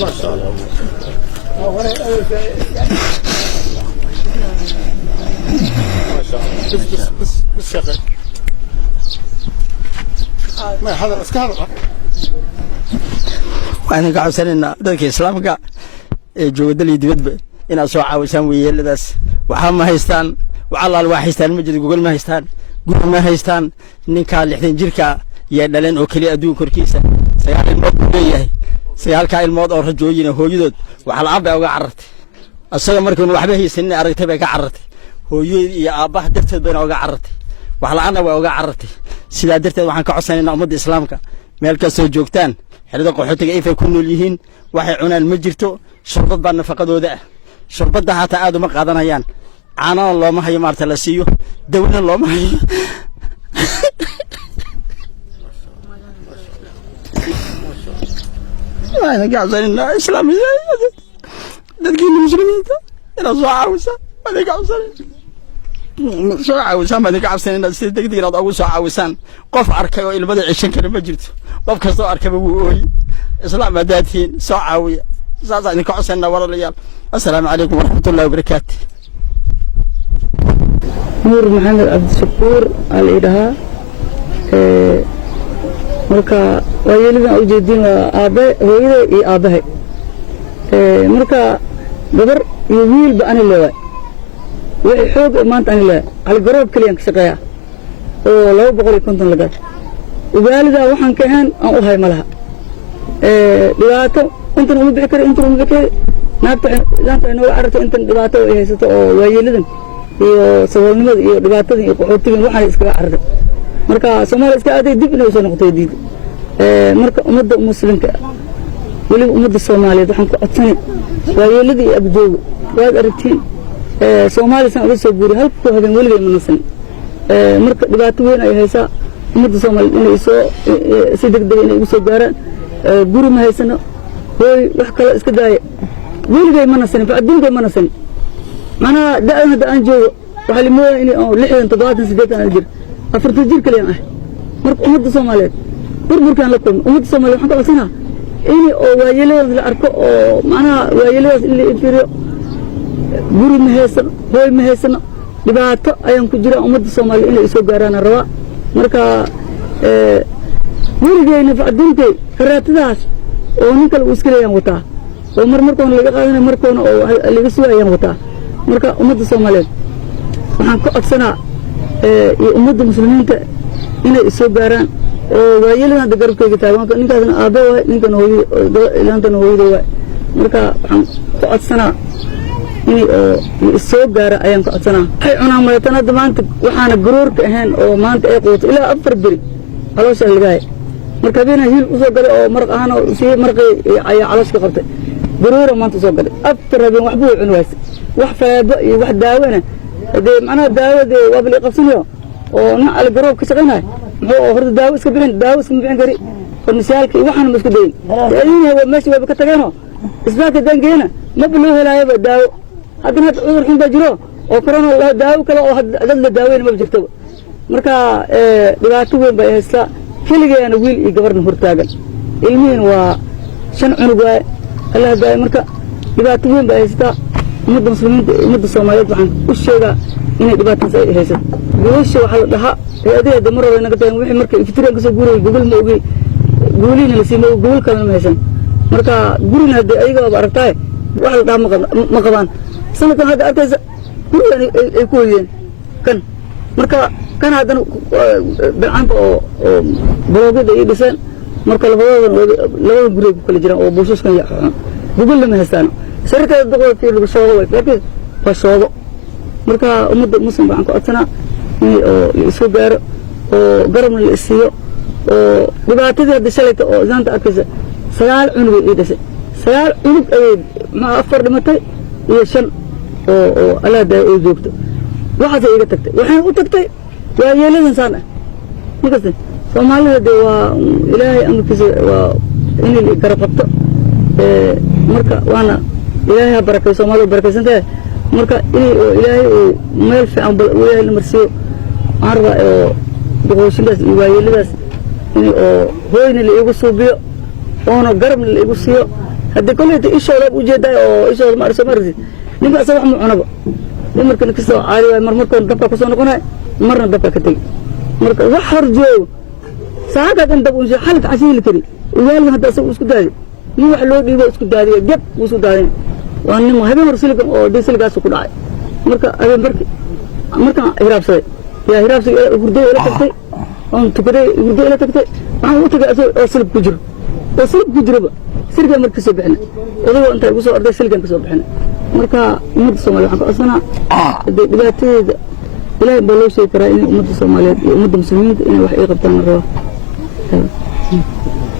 ما شاء الله ما شاء الله بس شغل ما هذا بس كهرباء waxaan ka codsanaynaa dadka islaamka ee jooga dalka dibadda inaad soo caawisaan weeyeladaas waxa ma haystaan walaal wax haystaan ma jiro Google ma haystaan guri ma haystaan ninka 60 jirka iyo dhaleen oo kaliya adduun korkiisa sagaal ilmood leeyahay sagaalka ilmood oo rajooyina hooyadood waxa la aabay uga carartay asaga markuu waxba haysan aragtay bay ka carartay hooyadii iyo aabaha darteed bay uga carartay wax la'aana way uga carartay sidaa darteed waxaan ka codsanaynaa ummadda islaamka meel ka soo joogtaan xirada qaxootiga ay ku nool yihiin waxay cunaan ma jirto sharbad baa nafaqadooda ah sharbada hata aad uma qaadanayaan caanaha looma hayo maarta la siiyo dawladna looma hayo waxaan ka codsanaynaa islaamiyada dadkii muslimiinta inay soo caawisa waxaan ka codsanaynaa soo caawisaan baan ka cabsanaynaa si degdeg inaad ugu soo caawisaan qof arkay oo ilmada cishan kale ma jirto qof kastoo arkaba wuu ooyay islaam aadaadtiin soo caawiya saasaan idinka codsanaynaa walaalayaal assalaamu calaykum waraxmatullaahi wabarakaatu nuur maxamed cabdishakuur aa la yidhahaa marka waayeelidan u jeediin waa aabe hooyada iyo aabahay marka gabar iyo wiilba ani leewaay wixii xoog maanta ani leewaay calgaroob keliyaan ka shaqeeyaa oo 250 lagaad ugaalidaa waxaan ka ahayn aan u hay ma laha dhibaato intan uma bixi kari intan uma bixi kari naagta inooga cararto intan dhibaato ay haysato oo waayeelidan iyo saboolnimada iyo dhibaatada iyo qaxootigan waxaan iskaga carartay marka Soomaaliya iska aaday dib inay soo noqotay diid marka ummadda muslimka waliba ummadda Soomaaliyeed waxaan ku codsanay waayeelada iyo abdooga waad aragtiin Soomaaliya san uga soo guuray halkuu habeen weligay ma nasan marka dhibaato weyn ay haysaa ummadda Soomaaliyeed inay soo si degdeg inay ugu soo gaaraan guri ma haysano hooy wax kale iska daaya weligay ma nasan adduunkay ma nasan mana da'ada aan joogo waxa la moodaa inay 60 70 jir 40 jir kaliya ah marka ummadda Soomaaliyeed burburkan la kulmo ummadda Soomaaliyeed waxaan ka codsanaa in oo waayeelada la arko oo macnaha waayeeladaas in la infiriyo guri ma haysan hooy ma haysan dhibaato ayaan ku jira ummadda Soomaaliyeed inay soo gaaraan rabaa marka weligayna facduntay karaatadaas oo ninka lagu iska leeyahay wataa oo markoona laga qaadanayo markoona oo laga sugaayaan wataa marka ummadda Soomaaliyeed waxaan ka codsanaa iyo ummadda muslimiinta inay soo gaaraan oo waayeelada garabkayga taagan ninkaasna aabe waay ninkan hooyada ilaantana hooyada waay marka waxaan ka codsanaa inay soo gaara ayaan ka codsanaa waxay cunaan madatanada maanta waxaana garoorka ahayn oo maanta ay quuto ilaa 4 beri caloosha lagaay marka habeenaa hiil u soo galay oo maraq ahaan oo si marqay ayaa calooshka qabtay garoora maanta soo galay 4 habeen waxba way cun waayay wax faabo iyo wax daawena hadee macnaha daawada waa bal qabsanayo oo na al garoob ka shaqeynay muxuu horta daawo iska bixin kari farmasiyaalka iyo waxaan ma isku dayin ayina waa meesha waa ka tageeno isbaaka dangeena ma biloo helaayaba daawo haddana cudur xun baa jiro oo corona la daawo kale oo dad la daaweyn ma jirto marka dhibaato weyn bay haysaa kaligeena wiil iyo gabarna hortaagan ilmihiina waa 5 cunug waay Allah daay marka dhibaato weyn bay haysaa ummadda muslimiinta ummadda Soomaaliyeed waxaan u sheegaa inay dhibaataas ay haysato wiilasha waxa la dhahaa adeeda mar wada naga tagan wixii markay iftiraan ka soo guuray Google ma ogi guulina la siimo Google kale ma haysan marka gurina hadii ayaga oo aragtay wax la dhaama ma qabaan sanadkan hadda arkaysa guriga ay ku hoyeen kan marka kan haddana bilcaanta oo baloogada ay dhiseen marka labada guri ku kala jiraan oo buushaskan Google ma haystaan shirkada doqortii lagu soo way laakiin waa soo marka ummadda muslim baan ku codsanaa in isku gaaro oo garab la siiyo oo dhibaatadii hadda shalayta oo zaanta arkaysa 9 cunug ay dhashay 9 cunug ay ma 4 dhimatay iyo 5 oo ala daa oo joogto waxa ay iga tagtay waxaan u tagtay waa yeeladan saan ah markaas Soomaalida waa ilaahay amarkiisa waa in la garab qabto marka waana ilaahay barakay Soomaaliya barakaysantahay marka ilaahay oo meel fiican ilaahay la marsiyo arba oo doqoshidaas iyo waayeeladaas in oo hooyna la igu suubiyo oo garab la igu siiyo haddii kolleyta ishooda ujeedaa oo ishooda ma arso marti ninka asaga wax ma cunaba markan kasta caadi waay markoon dabka ku soo noqonay marna dabka ka tegi marka wax hor joogo saaka kan dab unsha xalka cashiil kari waalga hadda asaga isku daadi nin wax loo dhiibo isku daadiyo gab uu isku daadin waa nin habeen hor silkan oo dhisilgaas ku dhacay marka habeen marka hiraabsaday yaa hiraabsay hurdo ila tagtay on tukaday hurdo ila tagtay waxaan u tagay oo silk ku jiro oo silk ku jiraba silka markii soo bixina odayga inta ugu soo orday silkan ka soo bixina marka ummadda Soomaaliyeed waxaan ku asnaa dhibaatada ilaahay baa loo sheegi karaa in ummadda Soomaaliyeed iyo ummadda muslimiinta inay wax ay qabtaan rabo